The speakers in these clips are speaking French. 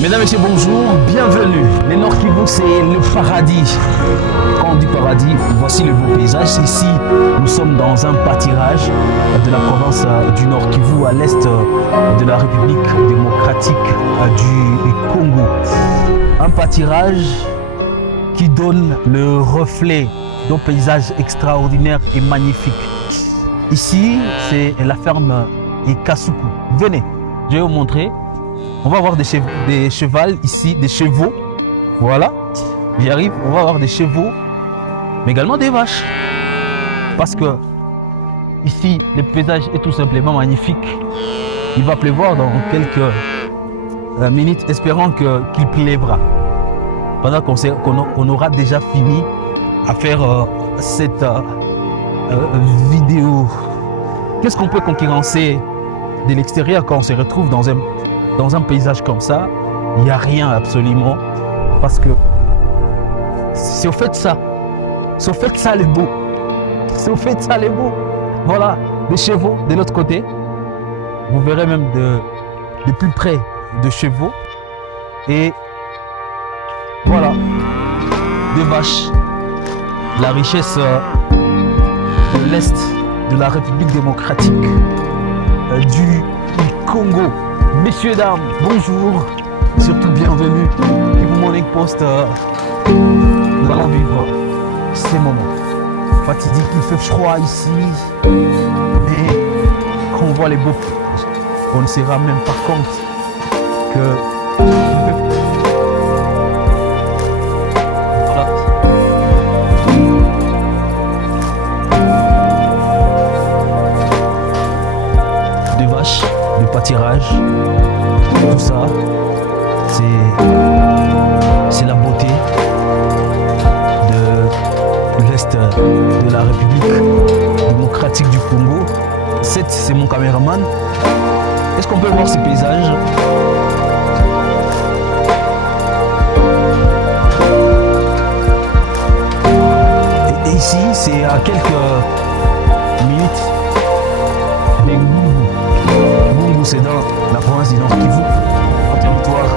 Mesdames, Messieurs, bonjour, bienvenue. Le Nord Kivu, c'est le paradis. Quand on dit paradis, voici le beau paysage. Ici, nous sommes dans un pâturage de la province du Nord Kivu, à l'est de la République démocratique du Congo. Un pâturage qui donne le reflet d'un paysage extraordinaire et magnifique. Ici, c'est la ferme Ekasuku. Venez, je vais vous montrer. On va avoir des chevals ici, des chevaux. Voilà, j'y arrive. On va avoir des chevaux, mais également des vaches. Parce que ici, le paysage est tout simplement magnifique. Il va pleuvoir dans quelques minutes, espérant qu'il pleuvra. Pendant qu'on aura déjà fini à faire cette vidéo. Qu'est-ce qu'on peut concurrencer de l'extérieur quand on se retrouve dans un paysage comme ça? Il n'y a rien absolument, parce que c'est au fait ça. C'est au fait ça le beau. C'est au fait ça le beau. Voilà, des chevaux de l'autre côté. Vous verrez même de plus près de chevaux. Et voilà, des vaches. La richesse de l'Est de la République démocratique du Congo. Messieurs, dames, bonjour, surtout bienvenue. Kivu Morning Post, nous allons vivre ces moments fatidiques. Il fait froid ici, mais quand on voit les beaux, on ne se rend même pas compte que voilà. Des vaches, de pâturage, tout ça, c'est la beauté de l'Est de la République démocratique du Congo. C'est mon caméraman. Est-ce qu'on peut voir ces paysages? Et ici, c'est à quelques minutes de Ngungu. Ngungu, c'est dans la province du Nord Kivu, en territoire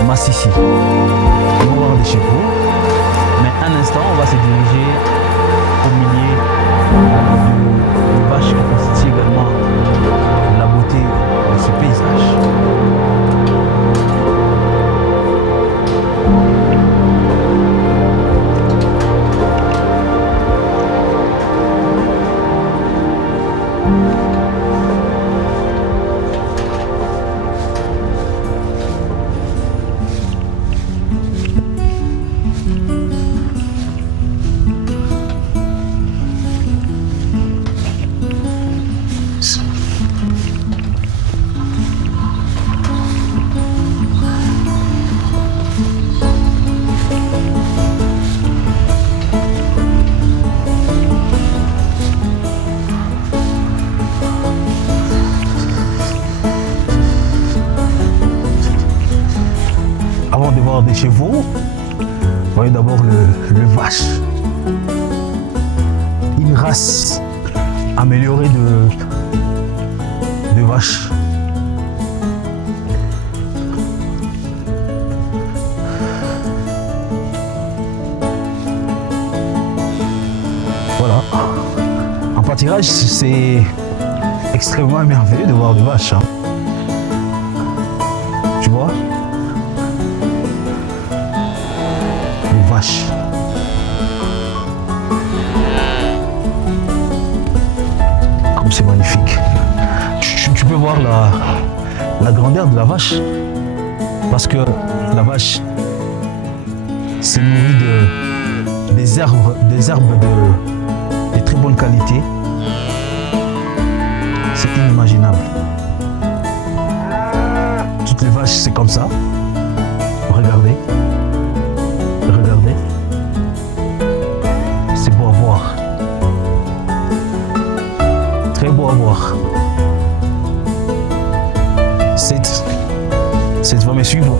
de Massissi. On va voir des chevaux, mais un instant, on va se diriger au milieu de vaches qui constituent également la beauté de ce paysage. Avant de voir des chevaux, voyez d'abord le vache. Une race améliorée de vaches. Voilà. En pâturage, c'est extrêmement merveilleux de voir des vaches. Hein. Tu vois? Vache. Comme c'est magnifique. Tu peux voir la grandeur de la vache, parce que la vache se nourrit des herbes de très bonne qualité. C'est inimaginable. Toutes les vaches, c'est comme ça. Regardez. Regardez, c'est beau à voir, très beau à voir. Cette va me suivre.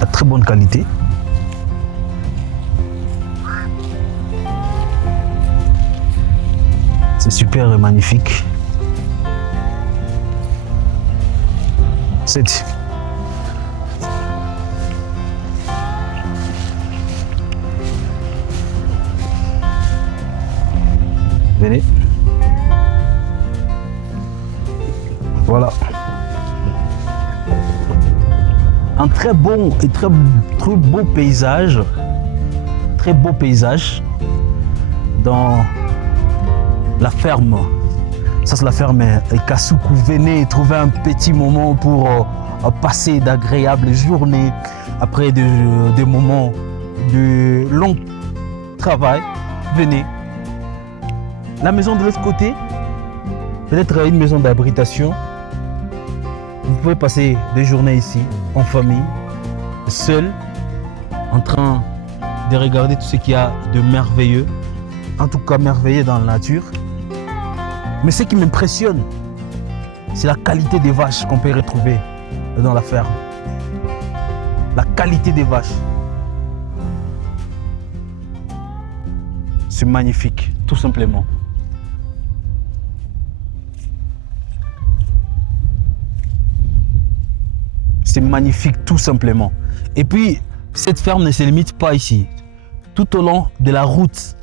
De très bonne qualité. C'est super et magnifique. C'est... Venez. Voilà. Un très bon et très beau paysage. Très beau paysage dans la ferme. Ça, c'est la ferme Kasuku. Venez trouver un petit moment pour passer d'agréables journées après des moments de long travail. Venez. La maison de l'autre côté, peut-être une maison d'abritation. Vous pouvez passer des journées ici, en famille, seul, en train de regarder tout ce qu'il y a de merveilleux, en tout cas merveilleux dans la nature. Mais ce qui m'impressionne, c'est la qualité des vaches qu'on peut retrouver dans la ferme. La qualité des vaches. C'est magnifique, tout simplement. C'est magnifique, tout simplement. Et puis, cette ferme ne se limite pas ici. Tout au long de la route,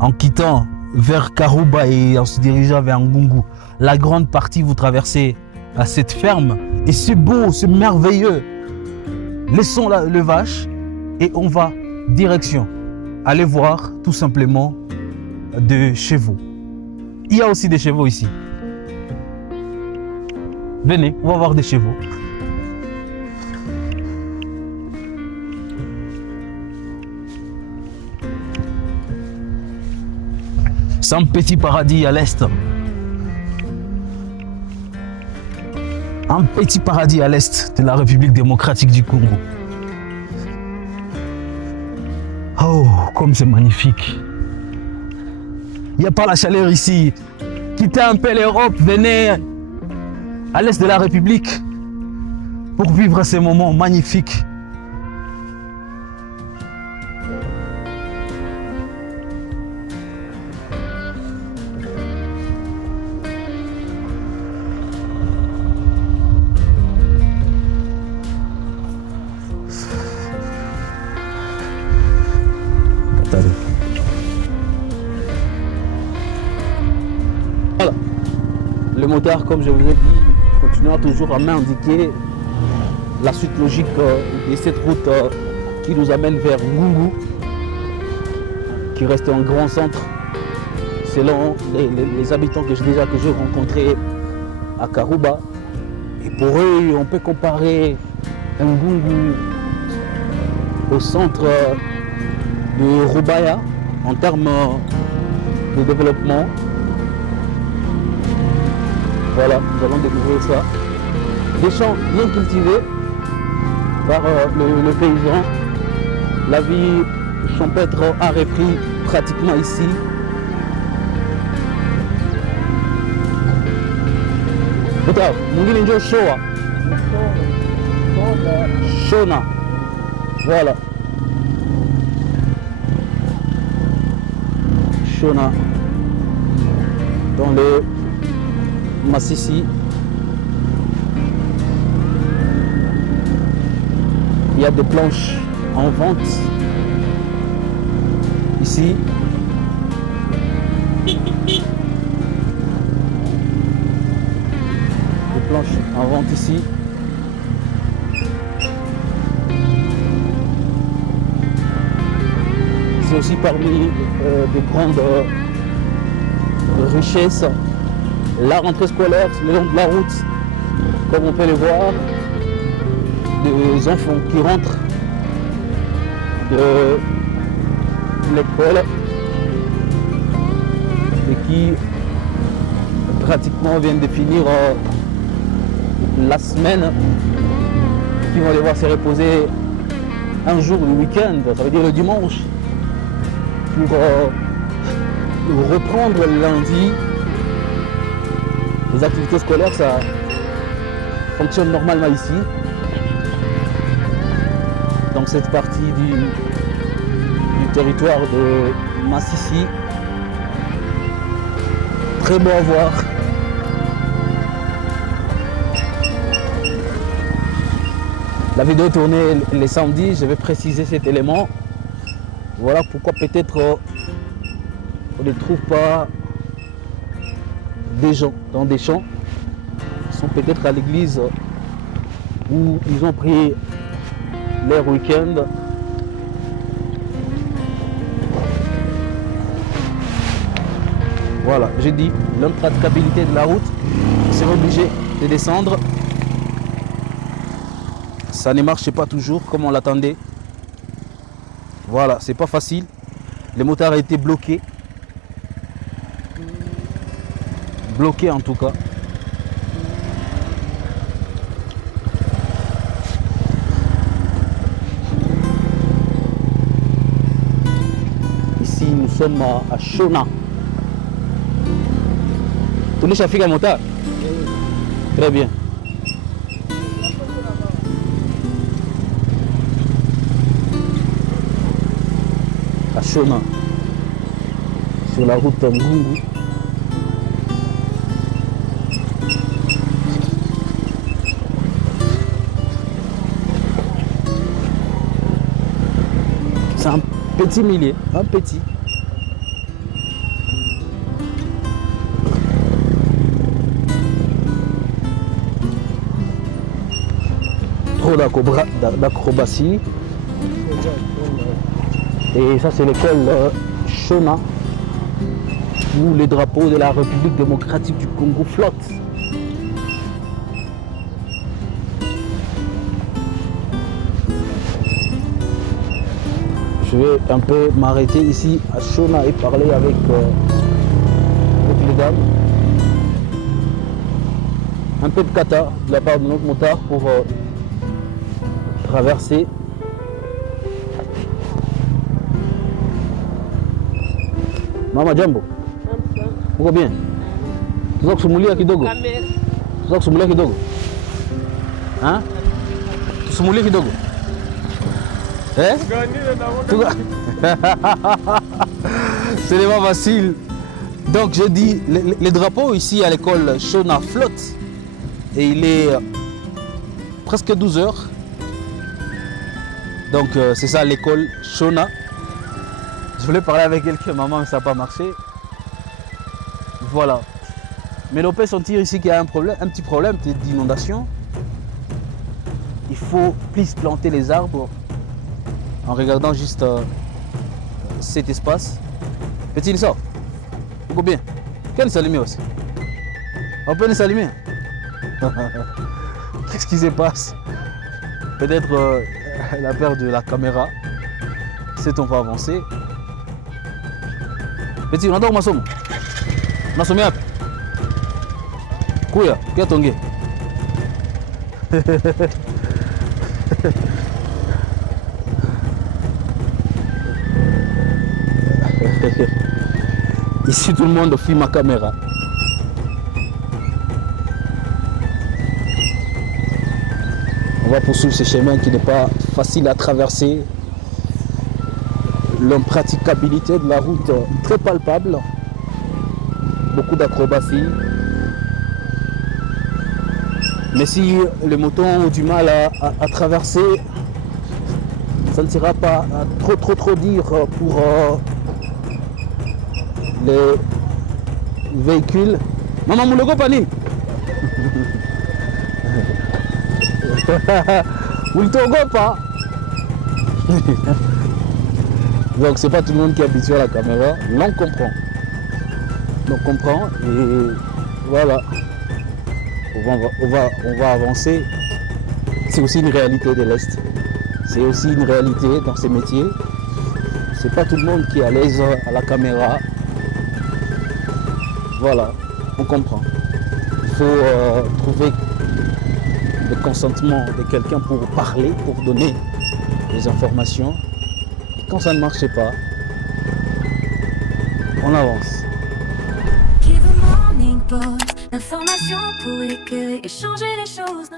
en quittant vers Karouba et en se dirigeant vers Ngungu, la grande partie, vous traversez à cette ferme. Et c'est beau, c'est merveilleux. Laissons le vache et on va direction. Allez voir tout simplement des chevaux. Il y a aussi des chevaux ici. Venez, on va voir des chevaux. C'est un petit paradis à l'est. Un petit paradis à l'est de la République démocratique du Congo. Oh, comme c'est magnifique. Il n'y a pas la chaleur ici. Quittez un peu l'Europe, venez à l'est de la République pour vivre ces moments magnifiques. Voilà. Le motard, comme je vous ai dit, continuera toujours à m'indiquer la suite logique de cette route qui nous amène vers Ngungu, qui reste un grand centre selon les habitants que j'ai rencontrés à Karouba. Et pour eux, on peut comparer Ngungu au centre de Rubaya en termes de développement. Voilà, nous allons découvrir ça. Des champs bien cultivés par le paysan. La vie champêtre a repris pratiquement ici. Shona. Voilà. Shona. Dans le Massissi. Il y a des planches en vente ici. Des planches en vente ici. C'est aussi parmi des grandes richesses. La rentrée scolaire, le long de la route, comme on peut le voir, des enfants qui rentrent de l'école et qui pratiquement viennent de finir la semaine, qui vont devoir se reposer un jour le week-end, ça veut dire le dimanche, pour reprendre le lundi. Les activités scolaires, ça fonctionne normalement ici, dans cette partie du territoire de Massissi. Très beau à voir. La vidéo est tournée les samedis, je vais préciser cet élément. Voilà pourquoi peut-être on ne trouve pas des gens dans des champs. Ils sont peut-être à l'église où ils ont pris leur week-end. Voilà, j'ai dit l'impraticabilité de la route, c'est obligé de descendre. Ça ne marchait pas toujours comme on l'attendait. Voilà, c'est pas facile. Les motards ont été bloqués. Bloqués en tout cas. Ici, nous sommes à Shona. Tous les chafiques à motard. Très bien. À Shona, sur la route Ngungu. C'est un petit millier, un petit. Trop d'acrobatie. Et ça, c'est l'école Shona, où les drapeaux de la République démocratique du Congo flottent. Je vais un peu m'arrêter ici à Shona et parler avec les dames. Un peu de kata de la part de notre motard pour traverser. Mama jambo. Uko bien? Tunaweza kusumulia kidogo? Tunaweza kusumulia kidogo? Hein? Tusumulie kidogo? Eh? Ce n'est pas facile. Donc je dis, les drapeaux ici à l'école Shona flottent. Et il est presque 12 heures. Donc c'est ça l'école Shona. Je voulais parler avec quelqu'un, maman, mais ça n'a pas marché. Voilà. Mais l'on peut sentir ici qu'il y a un petit problème d'inondation. Il faut plus planter les arbres en regardant juste cet espace. Petit, il sort. Pourquoi bien? Quel s'allumer aussi? On peut les allumer. Qu'est-ce qui se passe? Peut-être elle a perdu la caméra. C'est on va avancer. Petit, unataka masomo? Unasomea wapi? Kuya, kia tuongee. Ici tout le monde filme ma caméra. On va poursuivre ce chemin qui n'est pas facile à traverser. L'impraticabilité de la route très palpable. Beaucoup d'acrobatie. Mais si les motos ont du mal à traverser, ça ne sera pas trop dire pour les véhicules. Maman, mon logo pani. Ou le togo pas. Donc c'est pas tout le monde qui est habitué à la caméra. L'on comprend. On comprend et voilà. On va avancer. C'est aussi une réalité de l'Est. C'est aussi une réalité dans ces métiers. C'est pas tout le monde qui est à l'aise à la caméra. Voilà, on comprend. Il faut trouver le consentement de quelqu'un pour parler, pour donner des informations. Et quand ça ne marche pas, on avance. L'information pour éclairer et changer les choses.